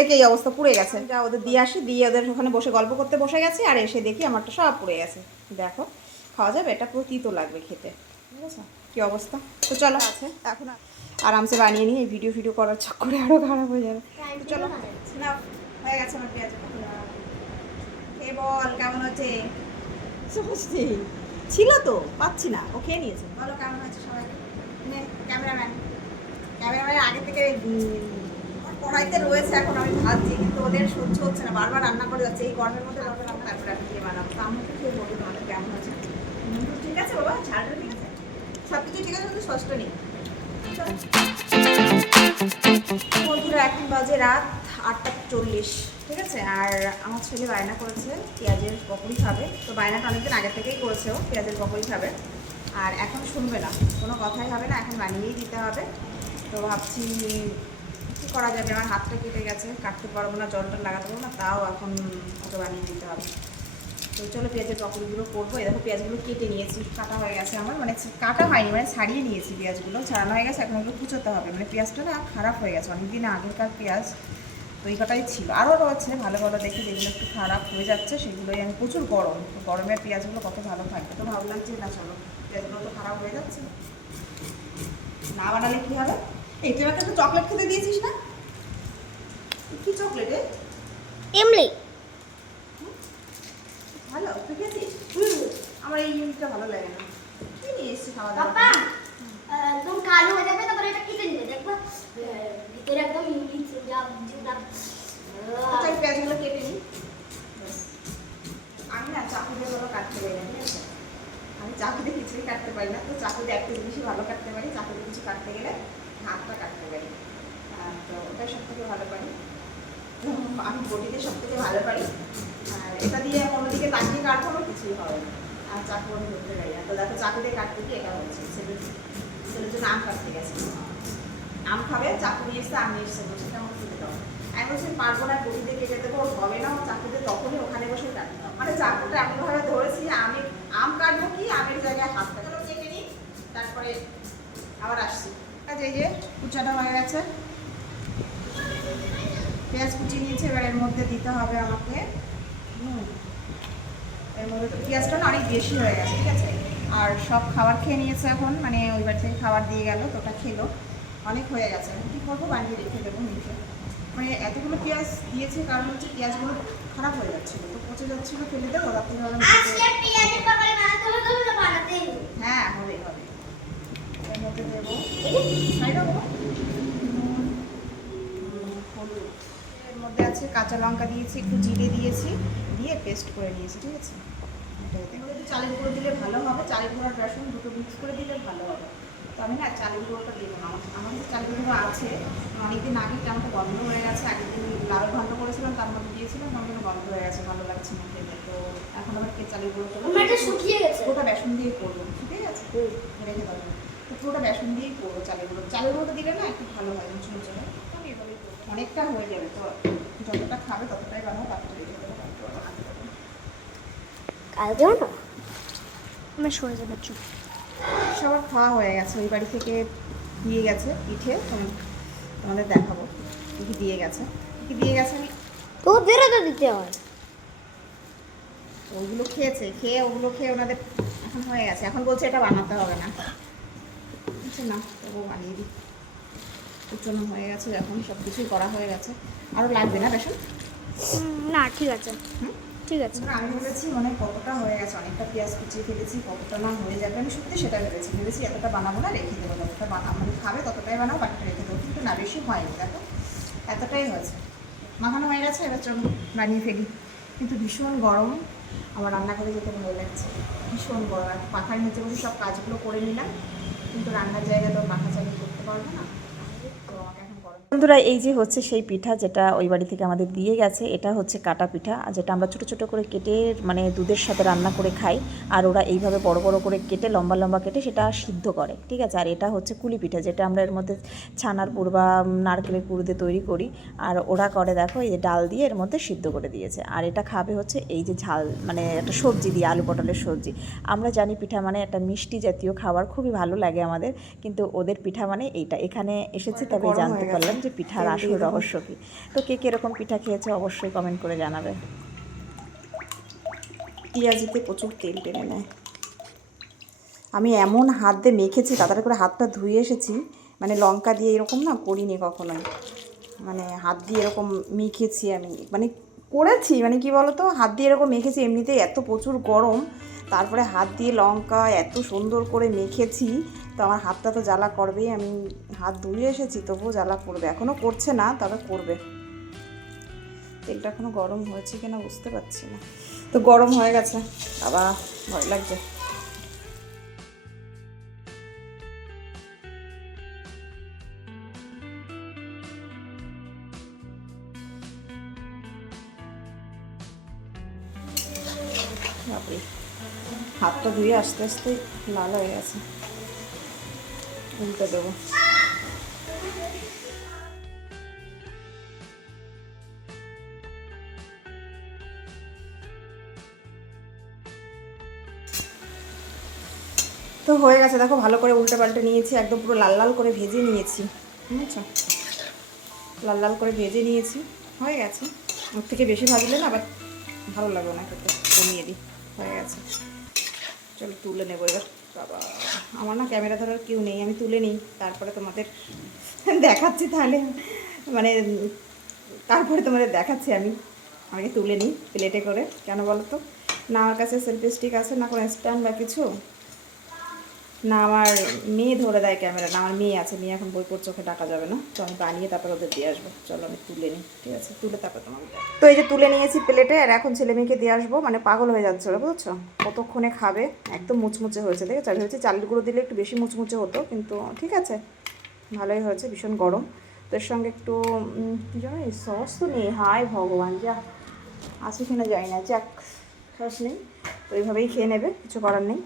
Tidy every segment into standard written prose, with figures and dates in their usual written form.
দেখে এই অবস্থা পুড়ে গেছে। যা ওদের দিয়ে আসি, দিয়ে ওদের ওখানে বসে গল্প করতে বসে গেছে, আর এসে দেখি আমারটা সব পুড়ে গেছে। দেখো খাওয়া যাবে, এটা পুরো তিতো লাগবে খেতে, ঠিক আছে? কী অবস্থা। তো চলো আছে এখন আরামসে বানিয়ে নিই, এই ভিডিও করার চক্করে আরও খারাপ হয়ে যাবে। তো চলো না, হয়ে গেছে আমার পেঁয়াজ। এ বল কেমন হচ্ছে? সত্যি ছিল তো, পাচ্ছি না, ও খেয়ে নিয়েছে। বলো কেমন হয়েছে সবাইকে। ক্যামেরাম্যানের আগে থেকে কড়াইতে রয়েছে, এখন আমি ভাবছি, কিন্তু ওদের সহ্য হচ্ছে না, বারবার রান্না করে যাচ্ছে। এই গরমের মধ্যে রান্না তারপরে আমি দিয়ে বানাবো। তো আমাকে খেয়ে বলবো তোমাদের কেমন হয়েছে। ঠিক আছে বাবা, ঝালটা ঠিক আছে, সব কিছু ঠিক আছে, কিন্তু ষষ্ঠ নেই। বন্ধুরা এখন বাজে রাত 8:40, ঠিক আছে? আর আমার ছেলে বায়না করেছে পেঁয়াজের পকোড়ি খাবে। তো বায়নাটা অনেকদিন আগে থেকেই করেছে, ও পেঁয়াজের পকোড়ি খাবে। আর এখন শুনবে না, কোনো কথাই হবে না, এখন বানিয়েই দিতে হবে। তো ভাবছি কী করা যাবে, আমার হাতটা কেটে গেছে, কাটতে পারবো না, জলটা লাগাতে পারবো না, তাও এখন ওকে বানিয়ে দিতে হবে। তো চলো পেঁয়াজের পকোড়িগুলো করবো। এই দেখো পেঁয়াজগুলো কেটে নিয়েছি, কাটা হয়ে গেছে আমার, মানে কাটা হয়নি, মানে ছাড়িয়ে নিয়েছি পেঁয়াজগুলো, ছাড়ানো হয়ে গেছে। এখন ওগুলো কুচোতে হবে, মানে পেঁয়াজটা না খারাপ হয়ে গেছে, অনেকদিন আগেকার পেঁয়াজ। তো এই কটাই ছিল, আরও রয়েছে ভালো ভালো দেখে, যেগুলো একটু খারাপ হয়ে যাচ্ছে সেগুলোই আমি, প্রচুর গরম, তো গরমের পেঁয়াজগুলো কত ভালো থাকবে। তো ভাবলাম যে না চলো, পেঁয়াজগুলো তো খারাপ হয়ে যাচ্ছে, না বানালে কী হবে। এই তুই আমাকে একটু চকলেট খেতে দিয়েছিস না? কী চকলেট? এমনি ভালো, তুই খেয়েছিস? আমার এই জিনিসটা ভালো লাগে না। কি নিয়ে এসেছি খাওয়া দাওয়া? পাপা একদম কালো হয়ে যাবে, তারপরে এটা কেটে নিবে, দেখবা ভিতরে একদম ইংলিশ যা আচ্ছা এই পেঁয়াজগুলো কেটে নিই। আমি না চাকু দিয়ে ভালো কাটতে পারি না, ঠিক আছে? আমি চাকু দিয়ে কিছুই কাটতে পারি না, তো চাকু দিয়ে একটা জিনিসই ভালো কাটতে পারি, চাকু দিয়ে কিছু কাটতে গেলে হাতটা কাটতে পারি। তো ওটা সব থেকে ভালো পারি, আমি বটিতে সব থেকে ভালো পারি। আর এটা দিয়ে অন্যদিকে তাকিয়ে কাটবো আমার কিছুই হবে না, আর চাকু আমি ধরতে পারি না। তো দেখো চাকু দিয়ে কাটতে গিয়ে এটা হচ্ছে, ছেলের জন্য আম কাটতে গেছে, আম খাবে, চাকু নিয়ে এসে আম নিয়ে এসে বসে আমার খেতে দাও। আমি বলছি পারবো না, বটিতে কেটে দেবো, হবে না, চাকুতে তখনই ওখানে বসে কাটতে দাও। মানে চাকুটা এমনভাবে ধরেছি, আমি আম কাটবো কি আমের জায়গায় হাত কাটবো, কেটে নিই, তারপরে আবার আসছি। আচ্ছা এই যে কুচাটা হয়ে গেছে, পেঁয়াজ কুচি নিয়েছে, এবার এর মধ্যে দিতে হবে আমাকে। এর মধ্যে তো পেঁয়াজটা না অনেক বেশি হয়ে গেছে, ঠিক আছে? আর সব খাবার খেয়ে নিয়েছে এখন, মানে ওই বাড়ি থেকে খাবার দিয়ে গেল, তো ওটা খেলো, অনেক হয়ে গেছে। কী করবো, বানিয়ে রেখে দেবো নিচে। মানে এতগুলো পেঁয়াজ দিয়েছে কারণ হচ্ছে পেঁয়াজগুলো খারাপ হয়ে যাচ্ছিলো, তো পচে যাচ্ছিলো, ফেলে দেবো, রাত্রে হ্যাঁ হবে হবে। এর মধ্যে দেবো হলুদ, এর মধ্যে আছে কাঁচা লঙ্কা দিয়েছি, একটু জিরে দিয়েছি, দিয়ে পেস্ট করে নিয়েছি, ঠিক আছে? চালের গুঁড়ো দিলে ভালো হবে, চালের গুঁড়ো আর রসুন দুটো মিক্স করে দিলে ভালো হবে। তো আমি না চালের গুঁড়োটা দেবো না, আমাদের চালের গুঁড়ো আছে, অনেকদিন আগে কেমন বন্ধ হয়ে গেছে, আগের দিন লাউ ঘন্ট করেছিলাম, তার মধ্যে দিয়েছিলাম, তখন বন্ধ হয়ে গেছে, ভালো লাগছে না খেতে। তো এখন আবার চালের গুঁড়ো শুকিয়ে গেছে, পুরোটা বেসন দিয়ে করবো, ঠিক আছে? রেখে দেবো, তো পুরোটা বেসন দিয়েই করবো। চালের গুঁড়োটা দিলে না একটু ভালো হয়, মুচু মুচু হয়, আমি এভাবেই করবো, অনেকটা হয়ে যাবে। তো যতটা খাবে ততটাই বানাবো, তারপরে রেখে দেবো, কাল দেবো না, আমার সরে যাবে চুপ। সবার খাওয়া হয়ে গেছে, ওই বাড়ি থেকে দিয়ে গেছে পিঠে, তোমাদের দেখাবো কী কী দিয়ে গেছে, কী দিয়ে গেছে। আমি তো বেরোতে দিতে হয়, ওইগুলো খেয়েছে, ওগুলো খেয়ে ওনাদের এখন হয়ে গেছে, এখন বলছে এটা বানাতে হবে না, আচ্ছা না তবু বানিয়ে দিই। কুচনো হয়ে গেছে, এখন সব কিছুই করা হয়ে গেছে, আরও লাগবে না বেসন? না ঠিক আছে, ঠিক আছে। আমি ভেবেছি মানে কতটা হয়ে গেছে, অনেকটা পেঁয়াজ কুচিয়ে ফেলেছি, কতটা না হয়ে যাবে, আমি সত্যি সেটা ভেবেছি এতটা বানাবো না, রেখে দেবো, যতটা আমাদের খাবে ততটাই বানাবো, বাকিটা রেখে দেবো, কিন্তু না বেশি হয়নি, দেখো এতটাই হয়েছে, মাখানো হয়ে গেছে। এবার চলুন বানিয়ে ফেলি, কিন্তু ভীষণ গরম, আমার রান্না করে যেতে ভালো লাগছে, ভীষণ গরম। আর পাখার নিচে বসে সব কাজগুলো করে নিলাম, কিন্তু রান্নার জায়গা তো পাখা চালু করতে পারবো না, তো আমাকে এখন গরম। বন্ধুরা এই যে হচ্ছে সেই পিঠা যেটা ওই বাড়ি থেকে আমাদের দিয়ে গেছে, এটা হচ্ছে কাটা পিঠা, যেটা আমরা ছোটো ছোটো করে কেটে মানে দুধের সাথে রান্না করে খাই, আর ওরা এইভাবে বড় বড় করে কেটে লম্বা লম্বা কেটে সেটা সিদ্ধ করে, ঠিক আছে? আর এটা হচ্ছে কুলি পিঠা, যেটা আমরা এর মধ্যে ছানার পুর বা নারকেলের পুর দিয়ে তৈরি করি, আর ওরা করে দেখো এই যে ডাল দিয়ে এর মধ্যে সিদ্ধ করে দিয়েছে। আর এটা খাবে হচ্ছে এই যে ঝাল, মানে একটা সবজি দিয়ে, আলু পটলের সবজি। আমরা জানি পিঠা মানে একটা মিষ্টি জাতীয় খাবার, খুবই ভালো লাগে আমাদের, কিন্তু ওদের পিঠা মানে এইটা। এখানে এসেছি তবে জানতে পারলাম যে পিঠার আসল রহস্য কী। তো কে কীরকম পিঠা খেয়েছে অবশ্যই কমেন্ট করে জানাবে। পেঁয়াজিতে প্রচুর তেল টেনে নেয়। আমি এমন হাত দিয়ে মেখেছি, তাড়াতাড়ি করে হাতটা ধুয়ে এসেছি, মানে লঙ্কা দিয়ে এরকম না করিনি কখনোই, মানে হাত দিয়ে এরকম মেখেছি আমি, মানে করেছি মানে কি বলতো, হাত দিয়ে এরকম মেখেছি, এমনিতেই এত প্রচুর গরম, তারপরে হাত দিয়ে লঙ্কা এত সুন্দর করে মেখেছি, তো আমার হাতটা তো জ্বালা করবেই। আমি হাত ধুয়ে এসেছি তবুও জ্বালা করবে, এখনও করছে না, তবে করবে। তেলটা এখনও গরম হয়েছে কিনা বুঝতে পারছি না। তো গরম হয়ে গেছে, আবার ভয় লাগছে। বাপরে, হাতটা ধুয়ে আস্তে আস্তে লাল হয়ে গেছে, উল্টে দেবো। তো হয়ে গেছে, দেখো ভালো করে উল্টে পাল্টে নিয়েছি, একদম পুরো লাল লাল করে ভেজে নিয়েছি, বুঝছো, লাল লাল করে ভেজে নিয়েছি, হয়ে গেছে। ওর থেকে বেশি ভাজলে না আবার ভালো লাগবে না খেতে, কমিয়ে দিই। হয়ে গেছে, চলো তুলে নেবো এবার। বাবা, আমার না ক্যামেরা ধরার কেউ নেই, আমি তুলে নিই, তারপরে তোমাদের দেখাচ্ছি তাহলে, মানে তারপরে তোমাদের দেখাচ্ছি। আমি আগে তুলে নিই প্লেটে করে, কেন বলো তো, না আমার কাছে সেলফি স্টিক আছে, না কোনো স্ট্যান্ড বা কিছু, না আমার মেয়ে ধরে দেয় ক্যামেরা, না আমার মেয়ে আছে, মেয়ে এখন বই পড়ছে, ওকে ডাকা যাবে না, তো আমি বানিয়ে তারপর ওদের দিয়ে আসবো। চলো আমি তুলে নিই, ঠিক আছে, তুলে তারপর তোমাকে। তো এই যে তুলে নিয়েছি প্লেটে, আর এখন ছেলে মেয়েকে দিয়ে আসবো, মানে পাগল হয়ে যাচ্ছে ওরা, বুঝছো, কতক্ষণে খাবে, একদম মুচমুচে হয়েছে, দেখেছো, আমি ভেবেছি চালের গুঁড়ো দিলে একটু বেশি মুচমুচে হতো, কিন্তু ঠিক আছে, ভালোই হয়েছে। ভীষণ গরম, তো এর সঙ্গে একটু কী জানো, এই সস তো নেই, হায় ভগবান, যা আছে কিনা যাই না, যাক সস নেই, তো এইভাবেই খেয়ে নেবে, কিছু করার নেই।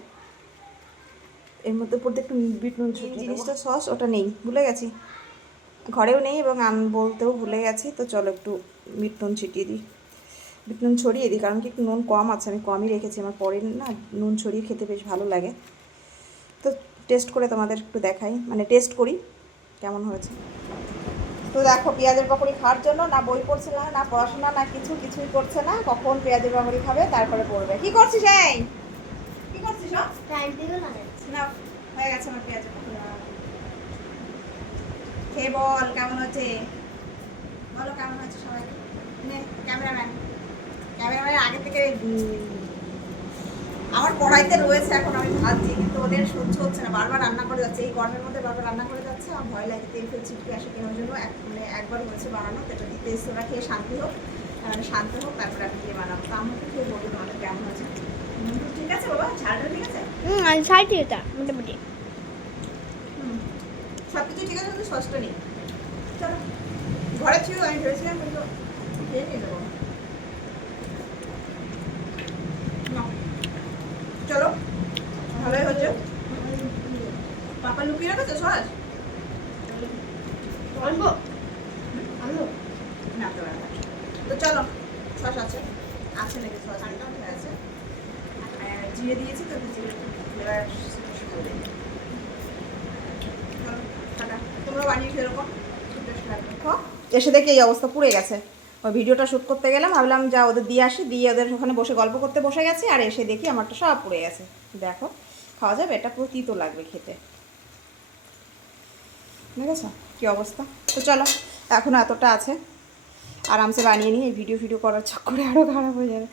এর মধ্যে পড়তে একটু বিট নুন ছিটিয়ে জিনিসটা সস ওটা নেই, ভুলে গেছি, ঘরেও নেই এবং বলতেও ভুলে গেছি। তো চলো একটু বিট নুন ছিটিয়ে দিই, বিট নুন ছড়িয়ে দিই, কারণ কি একটু নুন কম আছে, আমি কমই রেখেছি, আমার পরে না নুন ছড়িয়ে খেতে বেশ ভালো লাগে। তো টেস্ট করে তোমাদের একটু দেখাই, মানে টেস্ট করি কেমন হয়েছে। তো দেখো, পেঁয়াজের পকোড়ি খাওয়ার জন্য না বই পড়ছে না, না পড়াশোনা, না কিছুই করছে না, কখন পেঁয়াজের পকোড়ি খাবে তারপরে পড়বে। কি করছিস এই, কি করছিস? টাইম টেবিল না হয়ে গেছে আমার পেঁয়াজের পকোড়ি, খেয়ে বল কেমন হচ্ছে, বলো কেমন হচ্ছে সবাই। ক্যামেরাম্যান আগে থেকে আমার কড়াইতে রয়েছে, এখন আমি ভাজছি, কিন্তু ওদের সহ্য হচ্ছে না, বারবার রান্না করে যাচ্ছে, এই গরমের মধ্যে বারবার রান্না করে যাচ্ছে, আমার ভয় লাগে তেল ফেল ছিটকে আসে কেনার জন্য। মানে একবার হয়েছে বানানো, তো এটা দিতে এসে ওরা খেয়ে শান্তি হোক, শান্ত হোক, তারপরে আমি দিয়ে বানাবো। তো আমাকে খেয়ে বলবো তোমাদের কেমন হয়েছে। ঠিক আছে বাবা, ঝালটা ঠিক আছে, সাইডে এটা মোটামুটি সব কিছু ঠিক আছে, কিন্তু সসটা নেই। চলো, ঘরে ছিল, আমি ভেবেছিলাম কিন্তু খেয়ে নিয়ে যাবো। চলো, ভালোই হচ্ছে। পাপা লুকিয়ে রেখেছে সস, আনবো না তো আর। তো চলো, সস আছে, আছে নাকি সস হয়ে আছে, জিরে দিয়েছি তো, জিরে ফ্লেভার চলো টাটা, তোমরা বানিয়ে সেরকম এসে দেখে এই অবস্থা, পুড়ে গেছে। ওই ভিডিওটা শ্যুট করতে গেলাম, ভাবলাম যা ওদের দিয়ে আসি, দিয়ে ওদের ওখানে বসে গল্প করতে বসে গেছি, আর এসে দেখি আমারটা সব পুড়ে গেছে। দেখো, খাওয়া যাবে, এটা পুরো তিতো লাগবে খেতে, দেখেছো কী অবস্থা। তো চলো, এখনও এতটা আছে, আরামসে বানিয়ে নিই, এই ভিডিও করার চক্করে আরও খারাপ হয়ে যাবে।